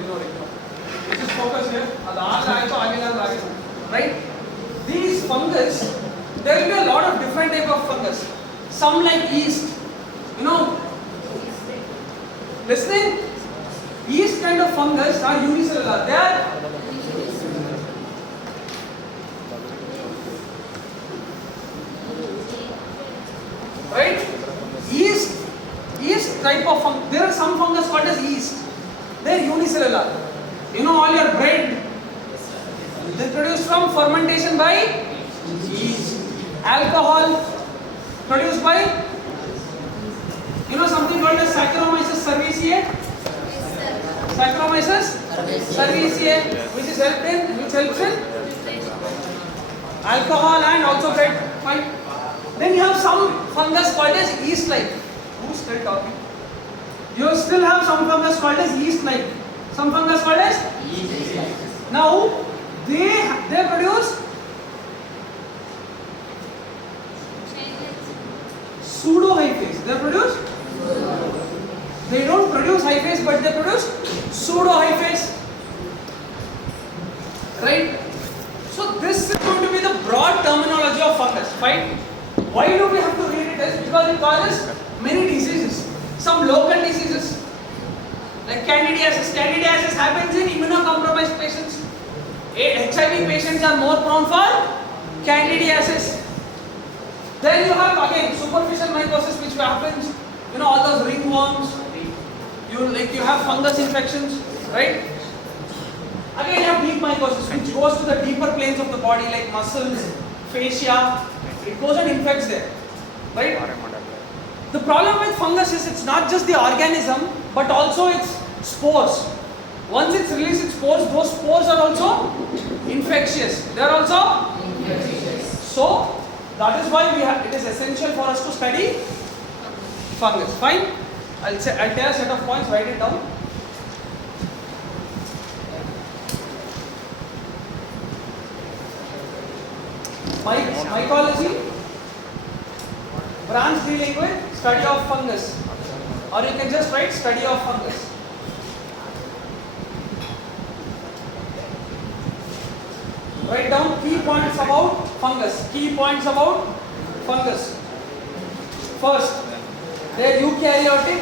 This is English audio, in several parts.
ignore. This is focus here. Right? These fungus, there will be a lot of different type of fungus. Some like yeast. You know, listening? Yeast kind of fungus are unicellular. They are right? Yeast type of fungus. There are some fungus called as yeast. They are unicellular. You know, all your bread, they produce from fermentation by yeast. Alcohol produced by, you know, something called as Saccharomyces cerevisiae. Saccharomyces cerevisiae, which helps in alcohol and also bread. Fine. Then you have some fungus called as yeast-like. Who's still talking? You still have some fungus called as yeast-like. Some fungus called as yeast-like. Now they produce pseudo-hyphae. They don't produce hyphae, but they produce pseudo-hyphae. Right? So this is going to be the broad terminology of fungus. Fine. Why do we have to read it as? Because it causes many diseases. Some local diseases like candidiasis. Candidiasis happens in immunocompromised patients. HIV patients are more prone for candidiasis. Then you have again superficial mycosis, which happens, you know, all those ringworms. You have fungus infections, right? Again you have deep mycosis, which goes to the deeper planes of the body like muscles, fascia. It goes and infects there, right? The problem with fungus is it's not just the organism, but also its spores. Once it's released its spores, those spores are also infectious. They are also infectious. So that is why it is essential for us to study fungus. Fine. I'll tell a set of points. Write it down. Mycology, branch dealing with study of fungus, or you can just write study of fungus. Write down key points about fungus. Key points about fungus. First, they are eukaryotic.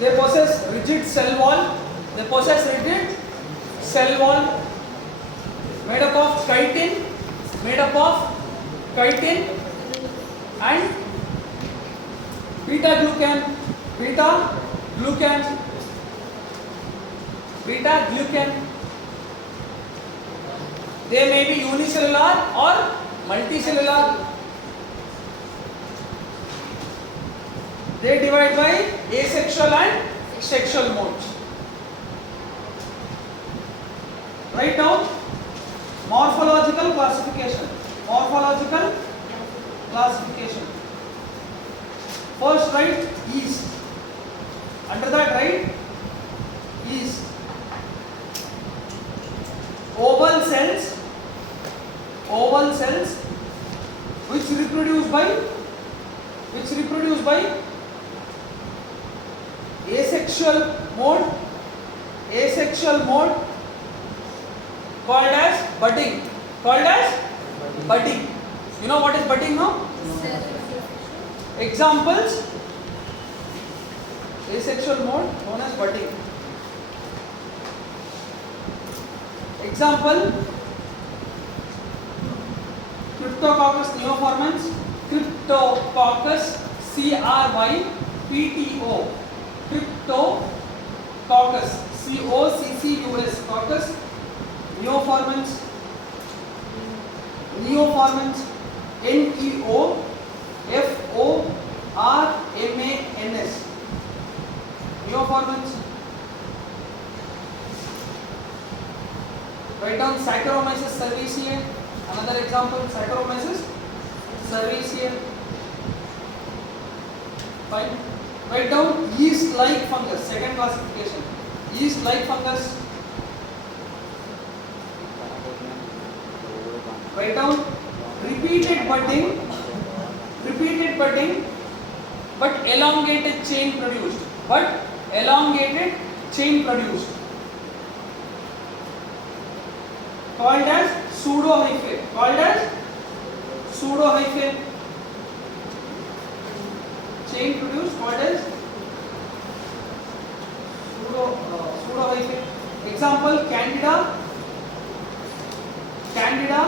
They possess rigid cell wall. Made up of chitin and beta glucan. They may be unicellular or multicellular. They divide by asexual and sexual modes. Write down morphological classification. First write yeast. Under that write yeast. Oval cells which reproduce by asexual mode called as budding. You know what is budding now? Examples: asexual mode known as budding. Example: Cryptococcus neoformans, Cryptococcus CRYPTO, Cryptococcus COCCUS, coccus neoformans, neoformans neoformans. Write down Saccharomyces cerevisiae. Another example, Saccharomyces cerevisiae. Fine. Write down yeast-like fungus. Second classification, yeast-like fungus. Write down repeated budding but elongated chain produced. But elongated chain produced. Called as pseudohyphae. Called as pseudohyphae. Chain produced called as pseudohyphae. Example: Candida. Candida.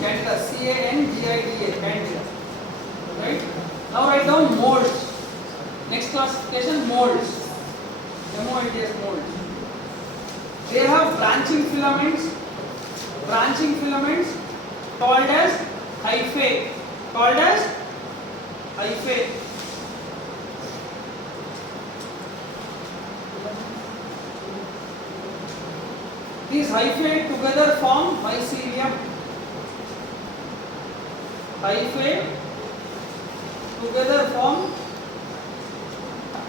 Candida. C-A-N-D-I-D-A. Candida. Right? Now write down molds. Next classification: molds. M-O-L-D-S, molds. They have branching filaments. Branching filaments called as hyphae. Called as hyphae. These hyphae together form mycelium. Hyphae together form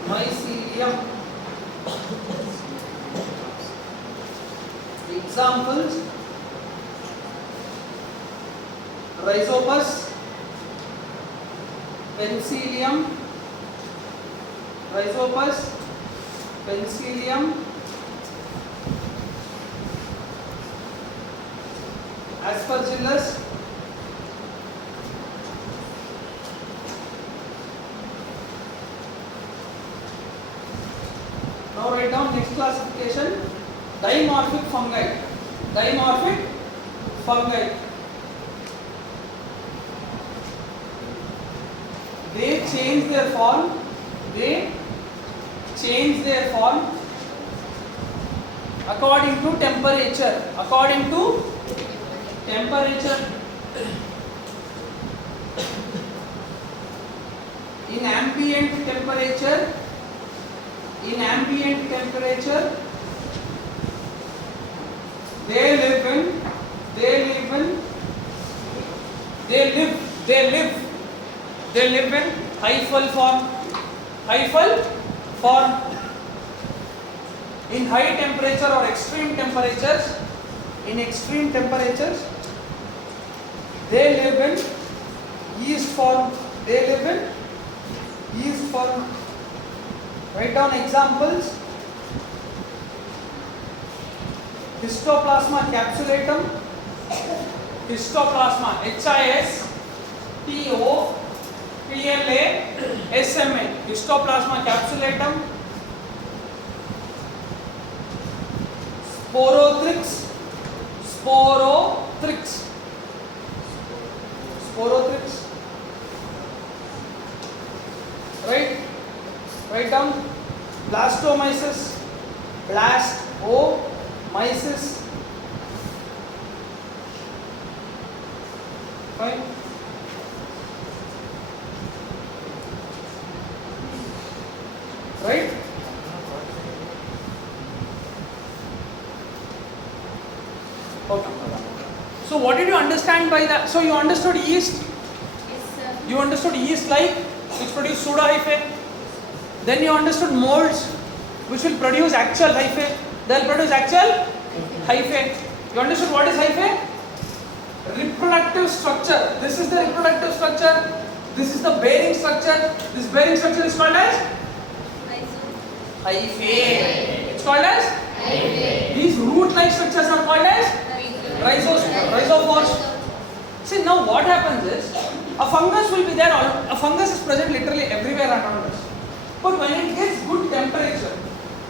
mycelium. Examples: Rhizopus, Penicillium, Rhizopus, Penicillium, Aspergillus, now write down next classification: dimorphic fungi. Dimorphic fungi. They change their form. They change their form according to temperature. According to temperature. In ambient temperature. In ambient temperature. They live in hyphal form. Hyphal form. In high temperature or extreme temperatures, in extreme temperatures, they live in yeast form. They live in yeast form. Write down examples: Histoplasma capsulatum. Histoplasma, Histoplasma, Histoplasma capsulatum. Sporothrix, Sporothrix, Sporothrix. Right? Write down Blastomyces, Blastomyces. Fine. Right? Okay. So what did you understand by that? So you understood yeast? Yes, sir. You understood yeast like which produce pseudohyphae. Then you understood molds which will produce actual hyphae. They'll produce actual hyphae. You understood what is hyphae? Reproductive structure. This is the reproductive structure. This is the bearing structure. This bearing structure is called as hyphae. It's called as hyphae. These root-like structures are called as rhizophores. See, now what happens is a fungus will be there. A fungus is present literally everywhere around us. But when it gets good temperature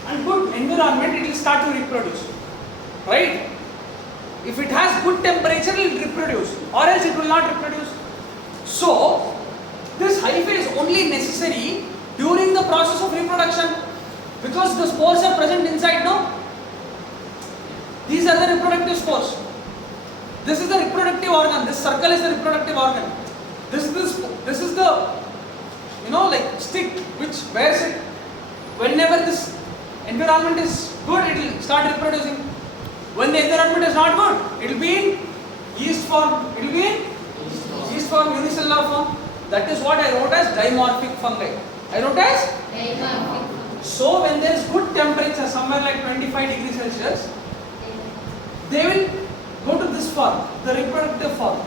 and good environment, it will start to reproduce. Right? If it has good temperature, it will reproduce, or else it will not reproduce. So, this hyphae is only necessary during the process of reproduction because the spores are present inside, no? These are the reproductive spores. This is the reproductive organ. This circle is the reproductive organ. This is the, like stick which bears it. Whenever this environment is good, it will start reproducing. When the environment is not good, it will be in yeast form. It will be in yeast form, unicellular form. That is what I wrote as dimorphic fungi. I wrote as dimorphic. So when there is good temperature, somewhere like 25 degrees Celsius, they will go to this form, the reproductive form.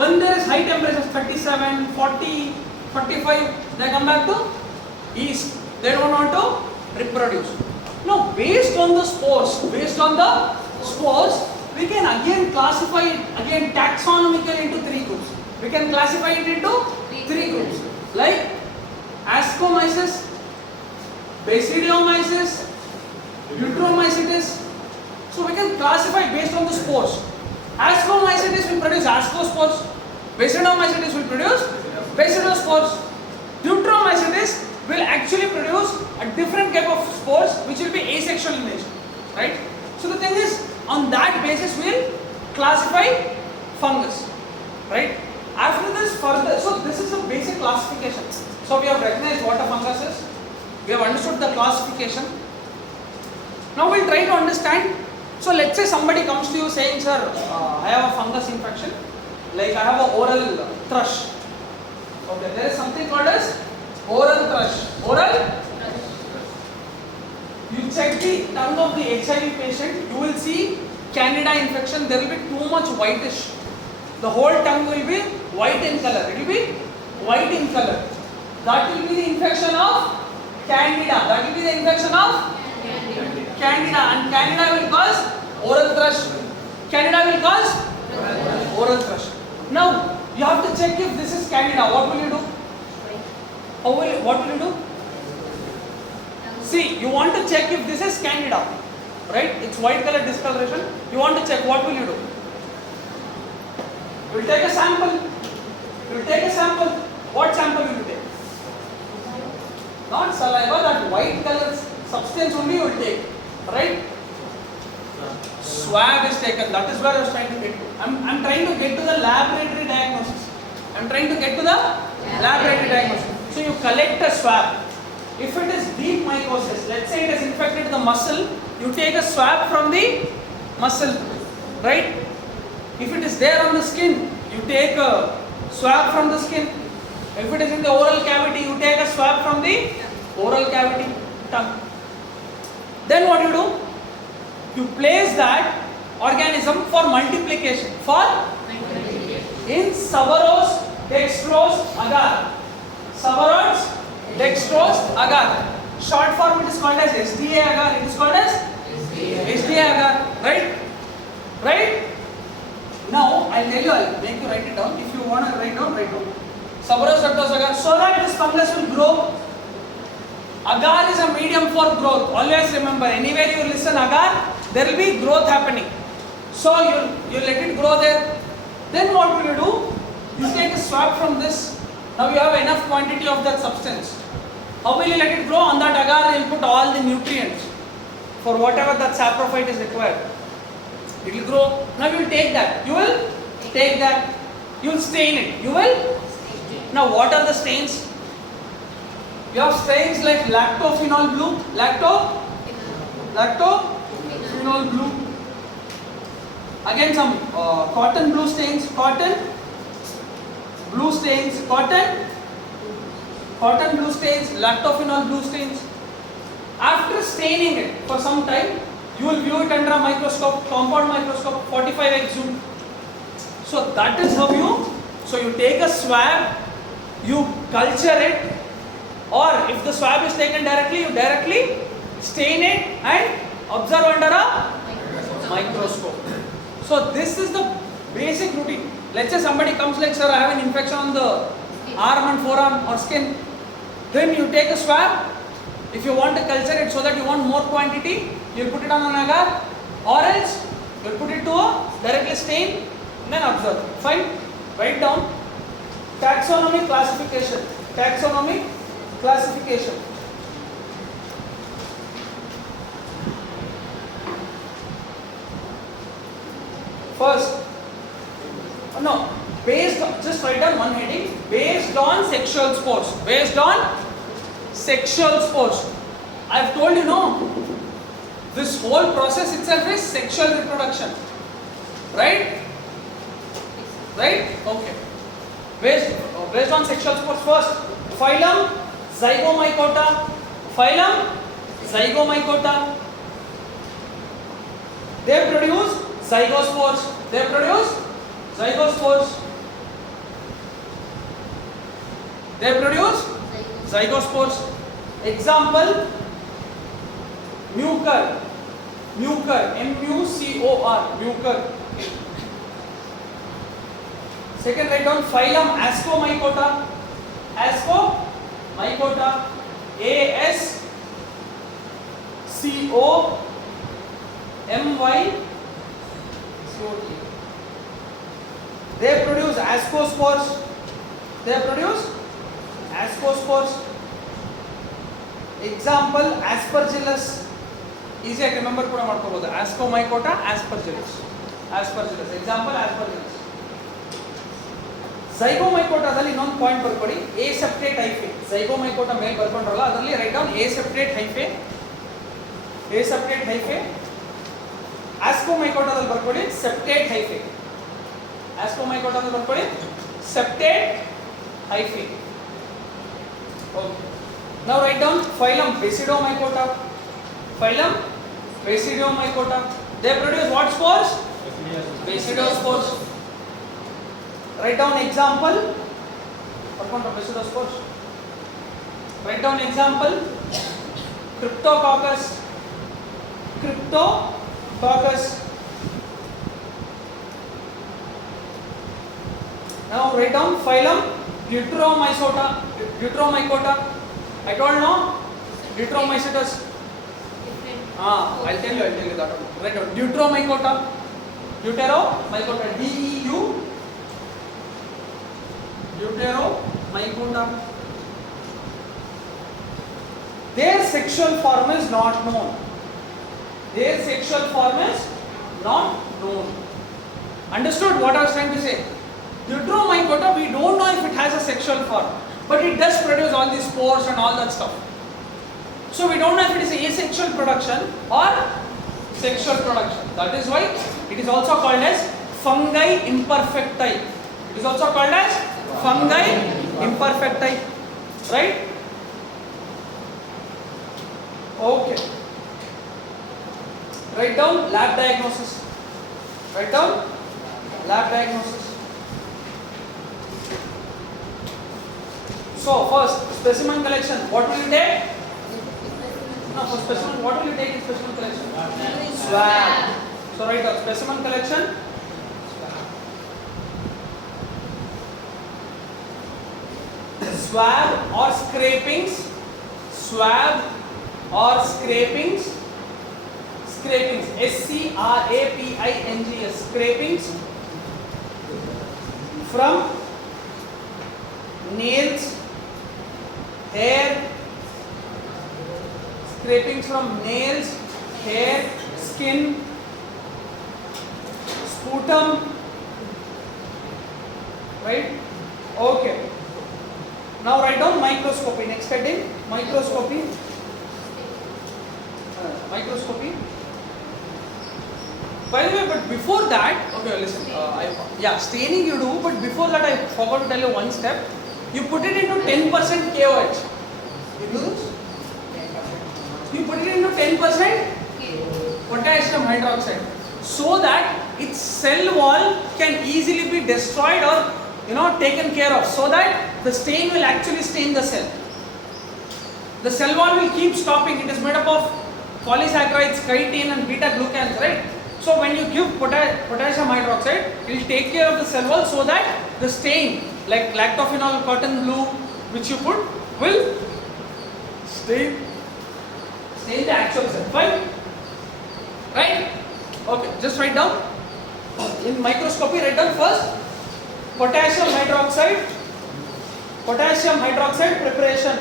When there is high temperatures, 37, 40, 45, they come back to east. They don't want to reproduce. Now, based on the spores, we can again classify it again taxonomically into three groups. We can classify it into three groups, like Ascomyces, Basidiomyces, Eutromycetes. So we can classify based on the spores. Ascomycetes will produce ascospores. Basidiomycetes will produce basidospores. Eutromycetes will actually produce a different type of spores which will be asexual in nature, right? So the thing is, on that basis we will classify fungus, right? After this further, so this is the basic classification. So we have recognized what a fungus is, we have understood the classification. Now we will try to understand. So let's say somebody comes to you saying, sir, I have a fungus infection, like I have an oral thrush. Okay, there is something called as oral thrush. You check the tongue of the HIV patient, you will see Candida infection. There will be too much whitish. The whole tongue will be white in color. It will be white in color. That will be the infection of Candida. And Candida will cause oral thrush. Candida will cause oral thrush. Now you have to check if this is Candida. What will you do? What will you do? See, you want to check if this is Candida, right? It's white color discoloration. You want to check, what will you do? You will take a sample. What sample will you take? Not saliva, that white color substance only you will take, right? Swab is taken. That is where I was trying to get to. I'm trying to get to the laboratory diagnosis. So you collect a swab. If it is deep mycosis, let's say it has infected the muscle, you take a swab from the muscle, right? If it is there on the skin, you take a swab from the skin. If it is in the oral cavity, you take a swab from the oral cavity, tongue. Then what you do? You place that organism for multiplication. In Savarose, dextrose, agar. Short form it is called as SDA agar. SDA agar. Right? Now I'll tell you, I'll make you write it down. If you want to write down. Savarose, dextrose, agar. So that this fungus will grow. Agar is a medium for growth. Always remember, anywhere you listen agar, there will be growth happening. So you let it grow there. Then what will you do? You take a swab from this. Now you have enough quantity of that substance. How will you let it grow? On that agar you will put all the nutrients for whatever that saprophyte is required. It will grow. Now you will take that. You will stain it. Now what are the stains? You have stains like lactophenol blue. Lactophenol blue. Again some cotton blue stains. Cotton blue stains, lactophenol blue stains. After staining it for some time, you will view it under a microscope, compound microscope, 45x zoom. So that is how you take a swab, you culture it, or if the swab is taken directly, you directly stain it and observe under a microscope. So this is the basic routine. Let's say somebody comes like, sir, I have an infection on the arm and forearm or skin. Then you take a swab. If you want to culture it so that you want more quantity, you will put it on an agar, or else you will put it to a directly stain and then observe. Fine. Write down. Taxonomic classification. First, just write down one heading, based on sexual spores. I have told you, this whole process itself is sexual reproduction. Right? Okay. Based on sexual spores. First, phylum Zygomycota. They produce zygospores. They produce zygospores. They produce zygospores. Example, mucor. Mucor, M-U-C-O-R, mucor. Second, write down phylum Ascomycota. Ascomycota, A-S-C-O-M-Y-C-O-T. They produce ascospores. They produce ascospores. Example, aspergillus. Easy ಆಗಿ remember ಕೂಡ ಮಾಡ್ಕೋಬಹುದು. Ascomycota, aspergillus. Aspergillus. Example, aspergillus. ಝೈಗೋಮೈಕೋಟಾದಲ್ಲಿ ಇನ್ನೊಂದು point ಬರ್ಕೊಳ್ಳಿ, ಎಸೆಪ್ಟೇಟ್ hyphae. ಝೈಗೋಮೈಕೋಟಾ ಮೇಲೆ ಬರ್ಕೊಂಡ್ರಲ್ಲ, ಅದರಲ್ಲಿ write down ಎಸೆಪ್ಟೇಟ್ hyphae. ಎಸೆಪ್ಟೇಟ್ hyphae. ಆಸ್ಕೋಮೈಕೋಟಾದಲ್ಲಿ ಬರ್ಕೊಳ್ಳಿ septate hyphae. ಆಸ್ಕೋಮೈಕೋಟಾದಲ್ಲಿ ಬರ್ಕೊಳ್ಳಿ septate hyphae. Okay. Now write down phylum Basidiomycota. Phylum Basidiomycota. They produce what spores? Basidiospores. Write down example. Basidospores. Write down example. Cryptococcus. Cryptococcus. Now write down phylum Deuteromycota. Deuteromycota. I told no. Deuteromycetus. I'll tell you that one. Write down Deuteromycota. Deuteromycota. D-E-U. Deuteromycota. Their sexual form is not known. Their sexual form is not known. Understood what I was trying to say? Deuteromycota, we don't know if it has a sexual form, but it does produce all these spores and all that stuff. So we don't know if it is asexual production or sexual production. That is why it is also called as fungi imperfecti. It is also called as fungi imperfecti. Right? Okay. Write down lab diagnosis. Write down lab diagnosis. So first, specimen collection. What will you take? No, for specimen, what will you take in specimen collection? Swab. So write down specimen collection. Swab or scrapings. Swab or scrapings. Scrapings. S-C-R-A-P-I-N-G-S. Scrapings from nails, hair. Scrapings from nails, hair, skin, sputum. Right? Okay. Now write down microscopy. Next heading, microscopy. Microscopy. By the way, but before that, okay, listen. Staining you do, but before that, I forgot to tell you one step. You put it into 10% KOH. You do this? You put it into 10% potassium hydroxide, so that its cell wall can easily be destroyed or taken care of, so that the stain will actually stain the cell. The cell wall will keep stopping. It is made up of polysaccharides, chitin and beta glucans, right? So when you give potassium hydroxide, it will take care of the cell wall, so that the stain like lactophenol, cotton blue, which you put, will stain the actual cell. Fine? Right? Okay, just write down. In microscopy, write down first potassium hydroxide preparation.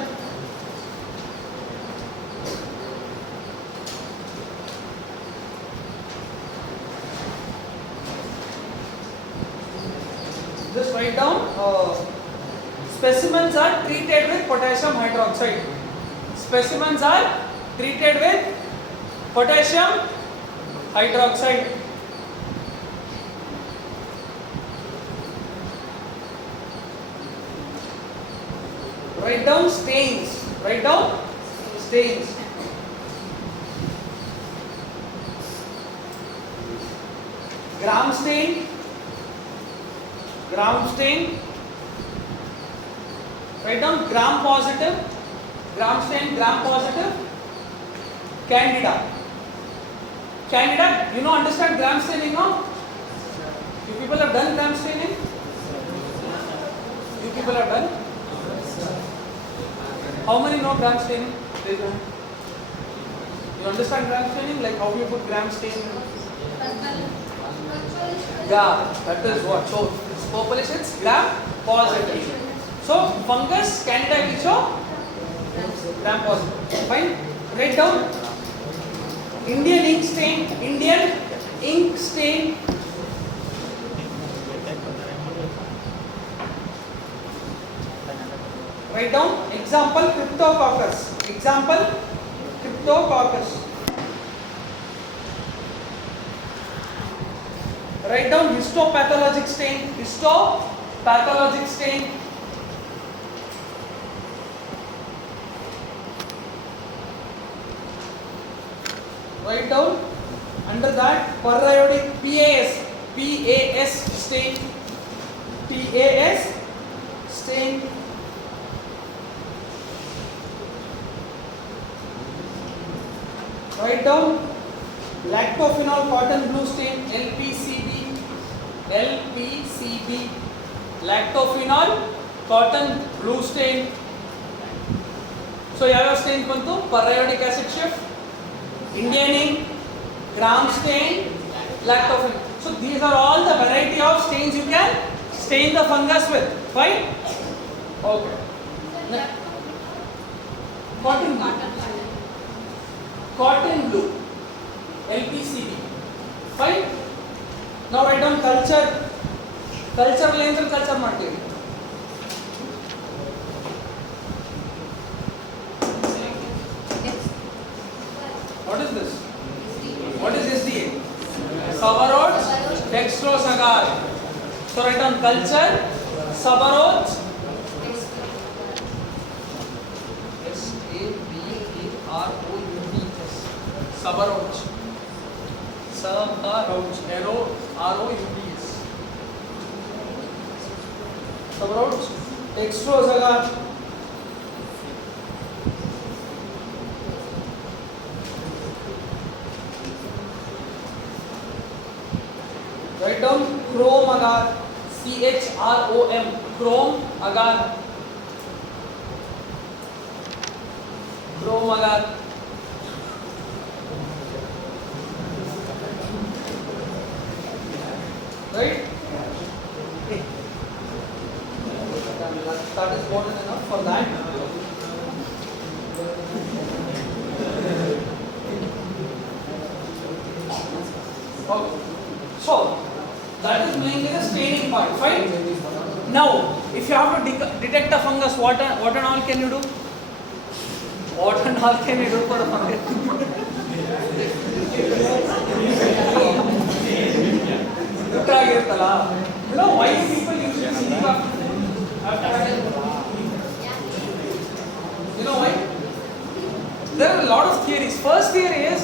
Just write down specimens are treated with potassium hydroxide. Specimens are treated with potassium hydroxide. Write down stains. Write down stains. gram stain, write down gram positive, gram stain, gram positive, candida. Candida, you know, understand gram staining now? You people have done gram staining? You people have done? How many know gram staining? Raise your hand. You understand gram staining? Like how you put gram stain? Yeah, that is what. So purplish, it's gram positive. So fungus, candida will show gram positive. Fine. Write down Indian ink stain. Write down example cryptococcus. Write down histopathologic stain. Write down under that periodic PAS stain. Write down lactophenol cotton blue stain, LPCB, lactophenol cotton blue stain. So ಯಾವ stain ಬಂತು? Periodic acid shift, Indian ink, gram stain, lactophenol. So these are all the variety of stains you can stain the fungus with. Fine? Okay. Cotton blue, LPCB. Fine? Now write down culture length and culture material. What is this? What is SDA? Sabarotes, dextrose agar. So write down culture, Sabarotes, Sabarotes. Sabarotes. R-O-U-D-S. Sabarotes. Dextrose agar. Write down chrome agar. C-H-R-O-M. Chrome agar. Right? That is more than enough for that. Okay. So that is mainly the staining part. Fine. Now, if you have to detect a fungus, what and all can you do? What and all can you do for a fungus? You know why people usually sleep after having? You know why? There are a lot of theories. First theory is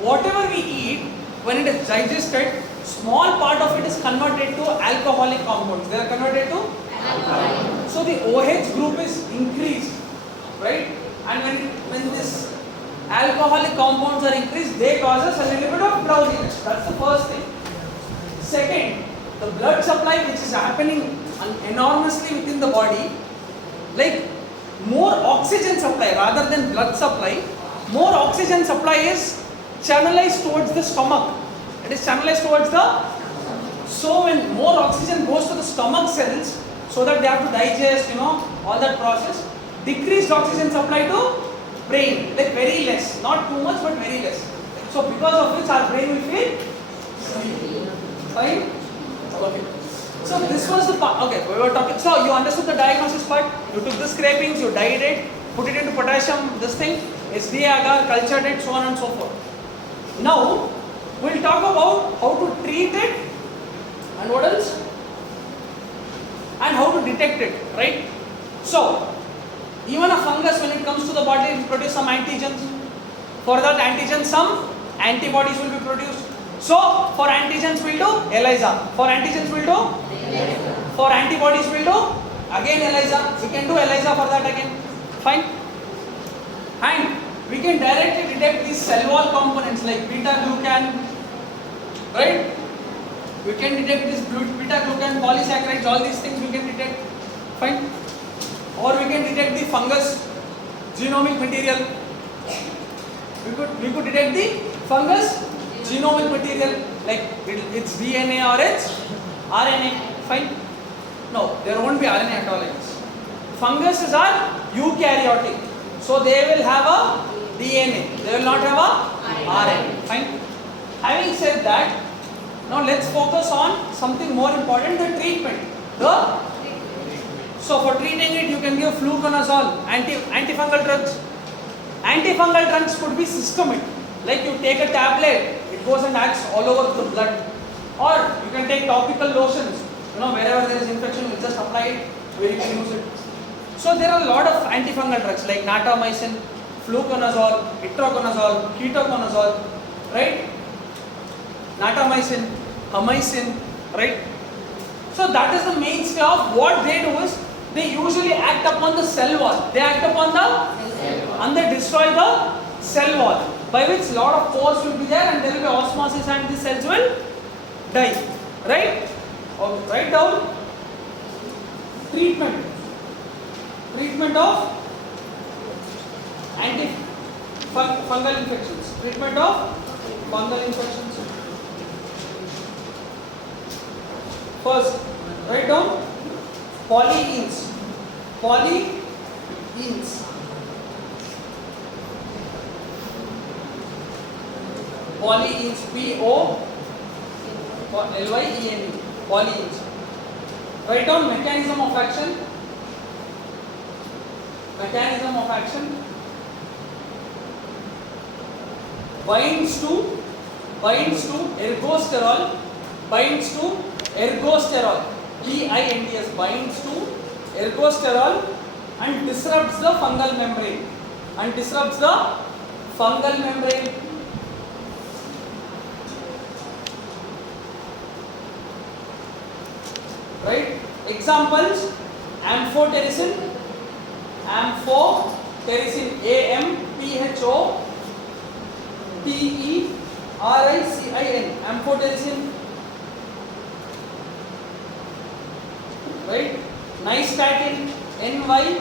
whatever we eat, when it is digested, small part of it is converted to alcoholic compounds. They are converted to alcoholic. So the OH group is increased, right? And when this alcoholic compounds are increased, they cause us a little bit of drowsiness. That's the first thing. Second, the blood supply which is happening enormously within the body, like more oxygen supply rather than blood supply, more oxygen supply is channelized towards the stomach. It is channelized towards the, so when more oxygen goes to the stomach cells, so that they have to digest, all that process, decreased oxygen supply to brain, like very less, not too much but very less. So because of which our brain will feel sleepy. Fine? Okay. So this was the part, okay, we were talking, so you understood the diagnosis part, you took the scrapings, you dyed it, put it into potassium, this thing, SDA agar, cultured it, so on and so forth. Now, we'll talk about how to treat it and what else? And how to detect it, right? So, even a fungus when it comes to the body will produce some antigens. For that antigen, some antibodies will be produced. So for antigens we'll do ELISA. For antigens we'll do for antibodies we'll do again ELISA. We can do ELISA for that again. Fine. And we can directly detect these cell wall components like beta glucan, right? We can detect this beta glucan, polysaccharides, all these things we can detect. Fine. Or we can detect the fungus genomic material. We could detect the fungus genomic material like it's DNA or it's RNA. Fine. No, there won't be RNA at all like this. Funguses are eukaryotic, so they will have a DNA. They will not have a RNA. Fine. Having said that, now let's focus on something more important: the treatment. So for treating it, you can give fluconazole, antifungal drugs. Antifungal drugs could be systemic, like you take a tablet, it goes and acts all over the blood. Or you can take topical lotions, wherever there is infection, you just apply it, where you can use it. So there are a lot of antifungal drugs like natamycin, fluconazole, itraconazole, ketoconazole, right? Natamycin, amycin, right? So that is the mainstay of what they do is they usually act upon the cell wall. They act upon and they destroy the cell wall, by which lot of pores will be there and there will be osmosis and the cells will die. Right? Okay, write down treatment. Treatment of anti-fungal infections. Treatment of fungal infections. First, write down polyenes. Polyenes. Polyenes. P-O-L-Y-E-N-E. Polyenes. Write down mechanism of action. Mechanism of action. Binds to ergosterol. Binds to ergosterol. B-I-N-D-S. Binds to ergosterol and disrupts the fungal membrane. Right? Examples: amphotericin, AMPHOTERICIN, amphotericin, right? Nystatin, NYSTATIN,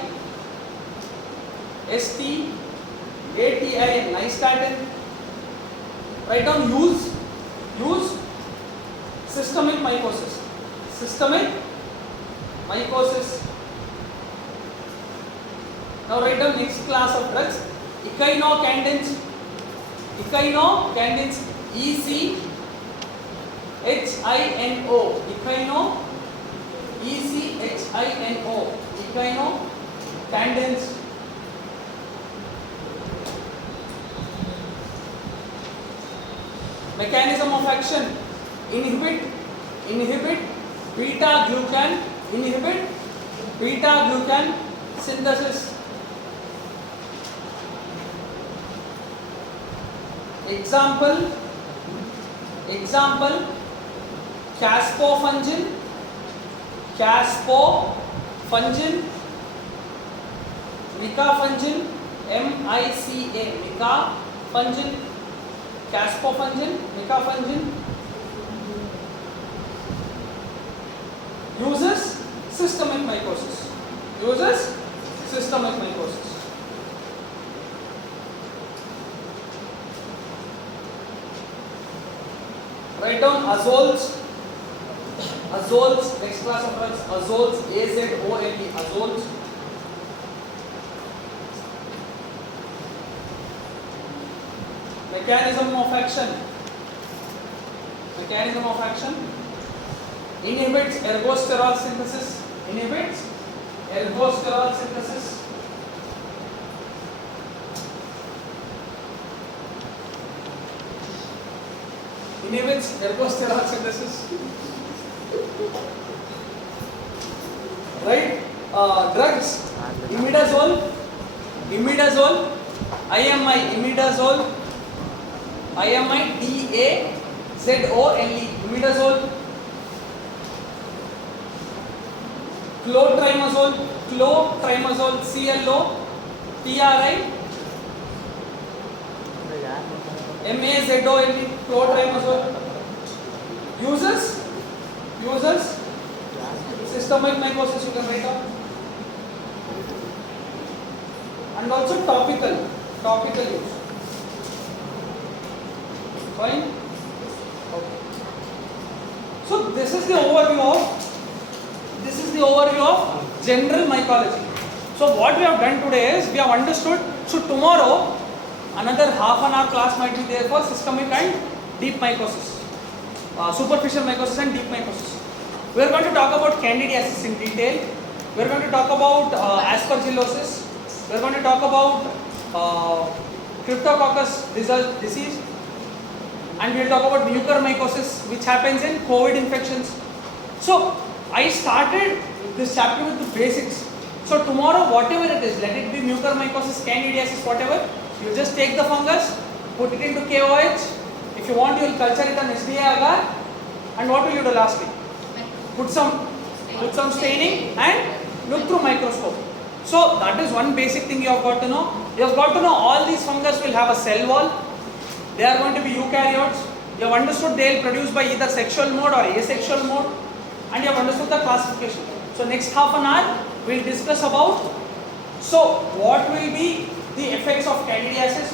nystatin. Write down use systemic mycosis. Now write down next class of drugs: echinocandins, ECHINO, echinocandins. Mechanism of action: inhibit beta glucan synthesis. Example: caspofungin, micafungin, micafungin, caspofungin, micafungin. Uses systemic mycosis. Write down azoles. Next class of drugs: azoles, A-Z-O-L-E, azoles. Mechanism of action: inhibits ergosterol synthesis. Inhibits ergosterol synthesis. Right? Drugs: imidazole, IMI, imidazole, IMI, DAZOLE, Z-O-L-E, imidazole. Clotrimazole, C-L-O-T-R-I-M-A-Z-O-L-E, clotrimazole. Uses systemic mycosis, you can write down. And also topical use. Fine. Okay. So this is the overview of general mycology. So what we have done today is we have understood. So tomorrow another half an hour class might be there for systemic and deep mycosis, superficial mycosis and deep mycosis. We are going to talk about candidiasis in detail. We are going to talk about aspergillosis. We are going to talk about cryptococcus disease, and we will talk about mucormycosis, which happens in COVID infections. So I started this chapter with the basics. So tomorrow, whatever it is, let it be mucormycosis, candidiasis, whatever, you just take the fungus, put it into KOH. If you want, you will culture it on SDA agar. And what will you do lastly? Put some staining and look through microscope. So that is one basic thing you have got to know. You have got to know all these fungus will have a cell wall. They are going to be eukaryotes. You have understood they will produce by either sexual mode or asexual mode, and you have understood the classification. So next half an hour we will discuss about what will be the effects of candidiasis.